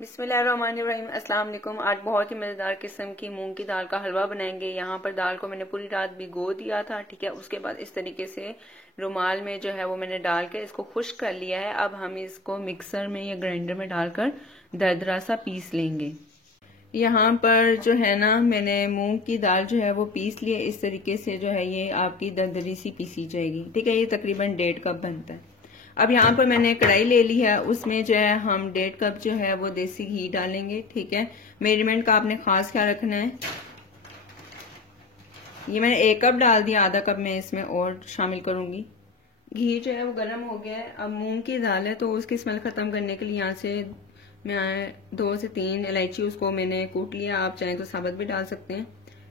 बिस्मिल्लाहिर्रहमानिर्रहीम। अस्सलाम वालेकुम। आज बहुत ही मज़ेदार किस्म की मूंग की दाल का हलवा बनाएंगे। यहाँ पर दाल को मैंने पूरी रात भिगो दिया था, ठीक है। उसके बाद इस तरीके से रुमाल में जो है वो मैंने डाल के इसको खुश्क कर लिया है। अब हम इसको मिक्सर में या ग्राइंडर में डालकर दरदरा सा पीस लेंगे। यहाँ पर जो है ना मैंने मूंग की दाल जो है वो पीस लिए। इस तरीके से जो है ये आपकी दरदरी सी पीसी जाएगी, ठीक है। ये तकरीबन 1.5 कप बनता है। अब यहाँ पर मैंने कढ़ाई ले ली है, उसमें जो है हम 1.5 कप जो है वो देसी घी डालेंगे, ठीक है। मेजरमेंट का आपने खास ख्याल रखना है। ये मैंने 1 कप डाल दिया, आधा कप मैं इसमें और शामिल करूंगी। घी जो है वो गर्म हो गया है। अब मूंग की दाल है तो उसकी स्मेल खत्म करने के लिए यहाँ से मैं 2 से 3 इलायची उसको मैंने कूट लिया। आप चाहें तो साबुत भी डाल सकते हैं।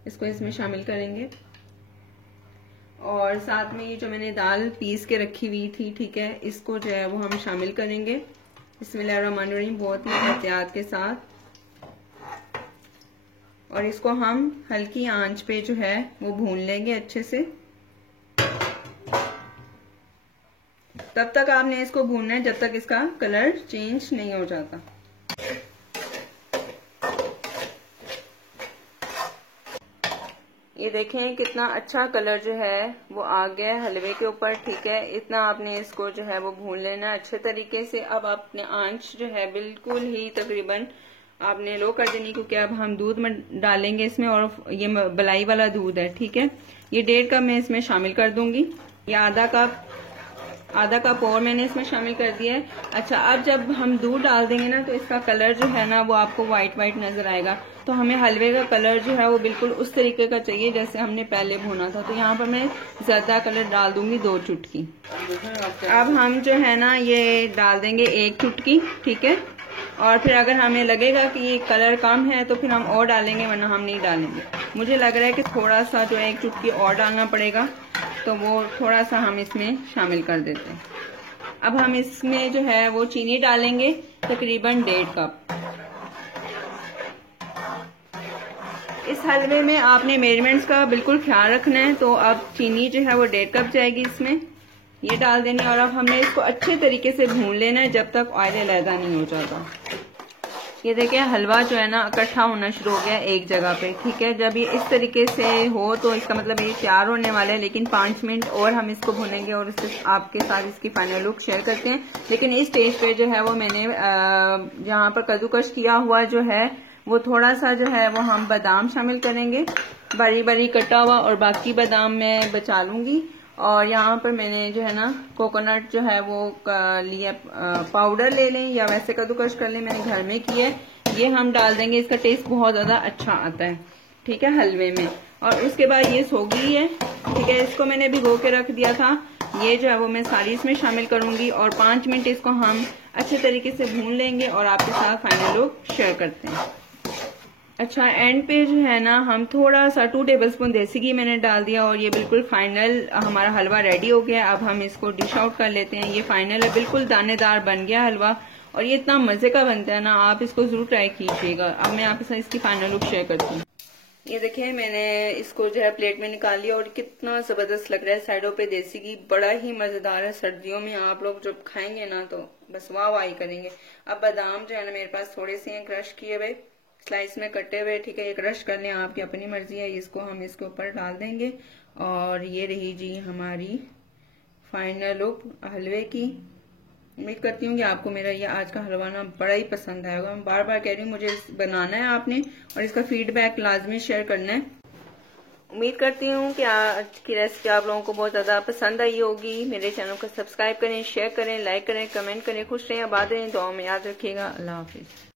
इसको इसमें शामिल करेंगे और साथ में ये जो मैंने दाल पीस के रखी हुई थी, ठीक है, इसको जो है वो हम शामिल करेंगे। बिस्मिल्लाहिर्रहमानिर्रहीम, बहुत ही एहतियात के साथ। और इसको हम हल्की आंच पे जो है वो भून लेंगे अच्छे से। तब तक आपने इसको भूनना है जब तक इसका कलर चेंज नहीं हो जाता। ये देखें कितना अच्छा कलर जो है वो आ गया है हलवे के ऊपर, ठीक है। इतना आपने इसको जो है वो भून लेना अच्छे तरीके से। अब आपने आंच जो है बिल्कुल ही तकरीबन आपने लो कर देनी, क्योंकि अब हम दूध में डालेंगे इसमें और ये मलाई वाला दूध है, ठीक है। ये 1.5 कप मैं इसमें शामिल कर दूंगी। ये आधा कप और मैंने इसमें शामिल कर दिया है। अच्छा, अब जब हम दूध डाल देंगे ना तो इसका कलर जो है ना वो आपको व्हाइट नजर आएगा। तो हमें हलवे का कलर जो है वो बिल्कुल उस तरीके का चाहिए जैसे हमने पहले भुना था। तो यहाँ पर मैं ज्यादा कलर डाल दूंगी, 2 चुटकी। अब हम जो है ना ये डाल देंगे 1 चुटकी, ठीक है। और फिर अगर हमें लगेगा कि ये कलर कम है तो फिर हम और डालेंगे, वरना हम नहीं डालेंगे। मुझे लग रहा है कि थोड़ा सा जो है 1 चुटकी और डालना पड़ेगा, तो वो थोड़ा सा हम इसमें शामिल कर देते हैं। अब हम इसमें जो है वो चीनी डालेंगे, तकरीबन 1.5 कप। इस हलवे में आपने मेजरमेंट्स का बिल्कुल ख्याल रखना है। तो अब चीनी जो है वो 1.5 कप जाएगी इसमें, ये डाल देनी। और अब हमने इसको अच्छे तरीके से भून लेना है जब तक ऑयल अलहदा नहीं हो जाता। ये देखिए हलवा जो है ना इकट्ठा होना शुरू हो गया एक जगह पे, ठीक है। जब ये इस तरीके से हो तो इसका मतलब ये तैयार होने वाला है। लेकिन 5 मिनट और हम इसको भूनेंगे और इसके आपके साथ इसकी फाइनल लुक शेयर करते हैं। लेकिन इस स्टेज पे जो है वो मैंने यहाँ पर कद्दूकश किया हुआ जो है वो थोड़ा सा जो है वो हम बादाम शामिल करेंगे, बारी बारी कटा हुआ, और बाकी बादाम मैं बचा लूंगी। और यहाँ पर मैंने जो है ना कोकोनट जो है वो लिया, पाउडर ले लें या वैसे कद्दूकश कर लें, मैंने घर में किया है। ये हम डाल देंगे, इसका टेस्ट बहुत ज्यादा अच्छा आता है, ठीक है, हलवे में। और उसके बाद ये सोगी है, ठीक है, इसको मैंने भिगो के रख दिया था। ये जो है वो मैं सारी इसमें शामिल करूंगी और 5 मिनट इसको हम अच्छे तरीके से भून लेंगे और आपके साथ फाइनल लुक शेयर करते हैं। अच्छा, एंड पे जो है ना हम थोड़ा सा 2 टेबलस्पून देसी घी मैंने डाल दिया और ये बिल्कुल फाइनल हमारा हलवा रेडी हो गया। अब हम इसको डिश आउट कर लेते हैं। ये फाइनल है, बिल्कुल दानेदार बन गया हलवा और ये इतना मजे का बनता है ना, आप इसको जरूर ट्राई कीजिएगा। अब मैं आपके साथ इसकी फाइनल लुक शेयर करती हूँ। ये देखिए मैंने इसको जो है प्लेट में निकाल लिया और कितना जबरदस्त लग रहा है। साइडों पे देसी घी बड़ा ही मजेदार है। सर्दियों में आप लोग जब खाएंगे ना तो बस वाह वाह ही करेंगे। अब बादाम जो है ना मेरे पास थोड़े से हैं क्रश किए हुए, स्लाइस में कटे हुए, ठीक है। ये क्रश कर लें, आपकी अपनी मर्जी है। इसको हम इसके ऊपर डाल देंगे और ये रही जी हमारी फाइनल लुक हलवे की। उम्मीद करती हूँ कि आपको मेरा ये आज का हलवा ना बड़ा ही पसंद आएगा। मैं बार बार कह रही हूँ मुझे बनाना है आपने और इसका फीडबैक लाजमी शेयर करना है। उम्मीद करती हूँ कि आज की रेसिपी आप लोगों को बहुत ज्यादा पसंद आई होगी। मेरे चैनल को सब्सक्राइब करें, शेयर करें, लाइक करें, कमेंट करें। खुश रहें, आबाद रहें, दुआ में याद रखिएगा। अल्लाह हाफिज।